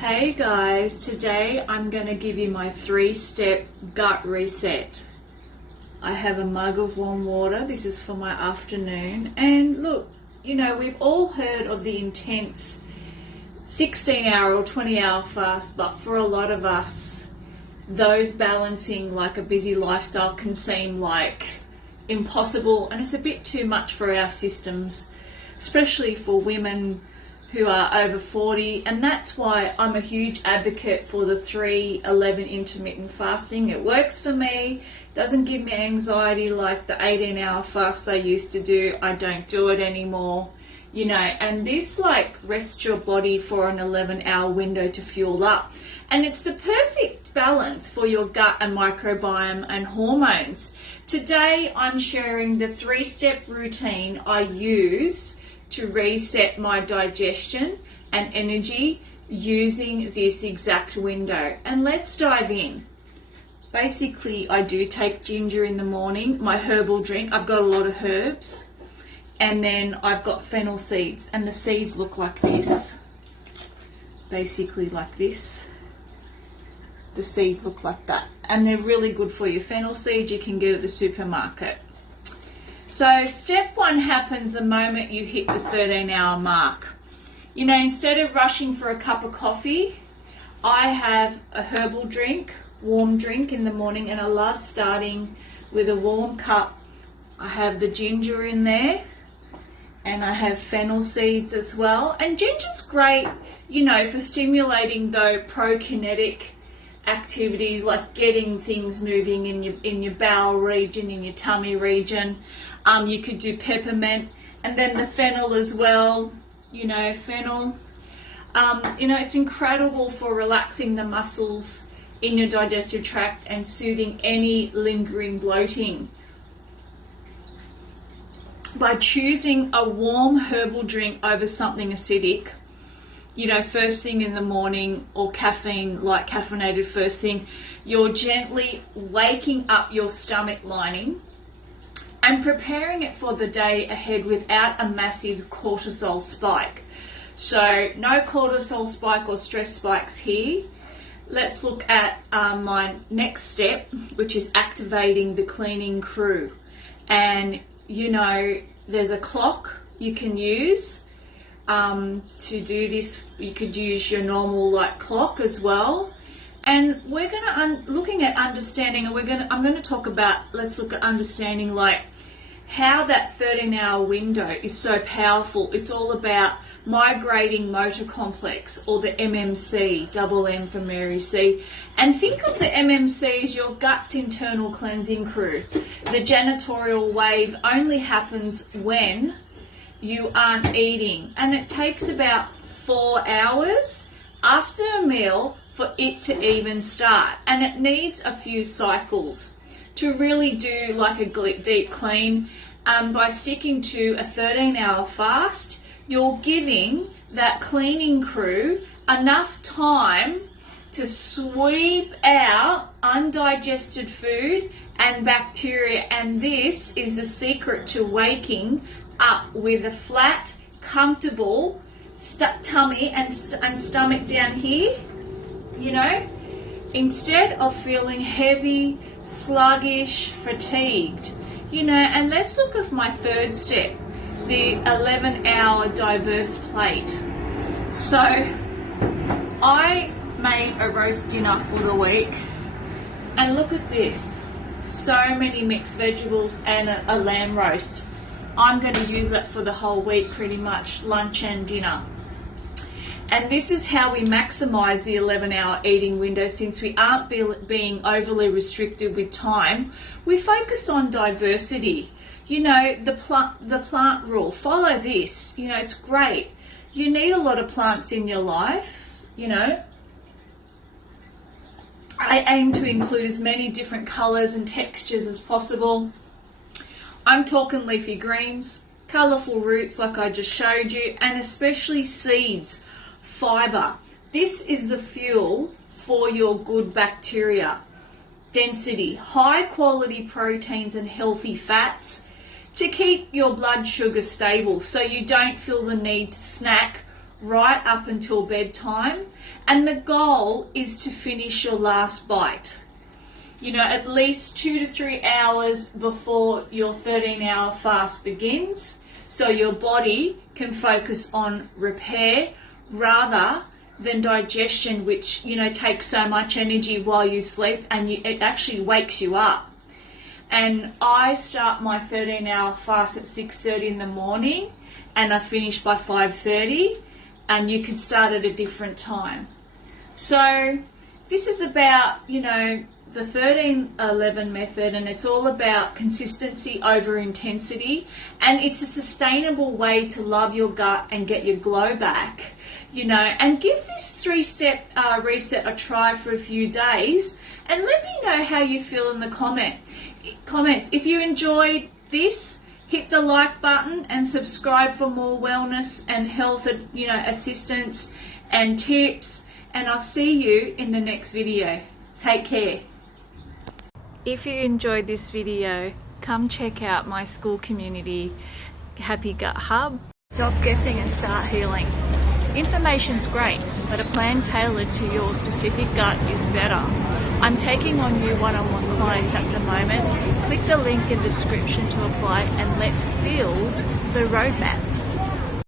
Hey guys, today I'm going to give you my 3-step gut reset. I have a mug of warm water. This is for my afternoon. And look, we've all heard of the intense 16-hour or 20-hour fast, but for a lot of us, those balancing like a busy lifestyle can seem like impossible, and it's a bit too much for our systems, especially for women who are over 40, and that's why I'm a huge advocate for the 3-11 intermittent fasting. It works for me, doesn't give me anxiety like the 18-hour fast I used to do. I don't do it anymore, and this rests your body for an 11-hour window to fuel up, and it's the perfect balance for your gut and microbiome and hormones. Today I'm sharing the 3-step routine I use to reset my digestion and energy using this exact window. And let's dive in. Basically, I do take ginger in the morning, my herbal drink. I've got a lot of herbs. And then I've got fennel seeds, and the seeds look like this. Basically like this. The seeds look like that. And they're really good for you. Fennel seeds you can get at the supermarket. So step 1 happens the moment you hit the 13-hour mark. Instead of rushing for a cup of coffee, I have a herbal drink, warm drink in the morning, and I love starting with a warm cup. I have the ginger in there, and I have fennel seeds as well. And ginger's great, for stimulating prokinetic activities like getting things moving in your bowel region, in your tummy region. You could do peppermint, and then the fennel as well. Fennel. It's incredible for relaxing the muscles in your digestive tract and soothing any lingering bloating. By choosing a warm herbal drink over something acidic, first thing in the morning, or caffeine, like caffeinated first thing, you're gently waking up your stomach lining and preparing it for the day ahead without a massive cortisol spike. So no cortisol spike or stress spikes here. Let's look at my next step, which is activating the cleaning crew. And there's a clock you can use to do this. You could use your normal clock as well. And we're going to looking at understanding, and I'm going to talk about, let's look at understanding how that 13-hour window is so powerful. It's all about Migrating Motor Complex, or the MMC, double M for Mary C. And think of the MMC as your gut's internal cleansing crew. The janitorial wave only happens when you aren't eating, and it takes about 4 hours after a meal for it to even start, and it needs a few cycles to really do a deep clean. By sticking to a 13-hour fast, you're giving that cleaning crew enough time to sweep out undigested food and bacteria, and this is the secret to waking up with a flat, comfortable tummy and stomach down here, instead of feeling heavy, sluggish, fatigued, and let's look at my 3rd step, the 11-hour diverse plate. So I made a roast dinner for the week, and look at this, so many mixed vegetables and a lamb roast. I'm going to use that for the whole week, pretty much, lunch and dinner. And this is how we maximize the 11-hour eating window. Since we aren't being overly restricted with time, we focus on diversity. The plant rule. Follow this. It's great. You need a lot of plants in your life. I aim to include as many different colors and textures as possible. I'm talking leafy greens, colorful roots like I just showed you, and especially seeds. Fiber. This is the fuel for your good bacteria. Density, high quality proteins and healthy fats to keep your blood sugar stable so you don't feel the need to snack right up until bedtime, and the goal is to finish your last bite, you know, at least 2 to 3 hours before your 13-hour fast begins, so your body can focus on repair rather than digestion, which, you know, takes so much energy while you sleep, and it actually wakes you up. And I start my 13-hour fast at 6:30 in the morning, and I finish by 5:30, and you can start at a different time. So this is about, you know, the 13-11 method, and it's all about consistency over intensity, and it's a sustainable way to love your gut and get your glow back, you know. And give this 3-step reset a try for a few days, and let me know how you feel in the comments. If you enjoyed this, hit the like button and subscribe for more wellness and health, you know, assistance and tips, and I'll see you in the next video. Take care. If you enjoyed this video, come check out my school community, Happy Gut Hub. Stop guessing and start healing. Information's great, but a plan tailored to your specific gut is better. I'm taking on new one-on-one clients at the moment. Click the link in the description to apply, and let's build the roadmap.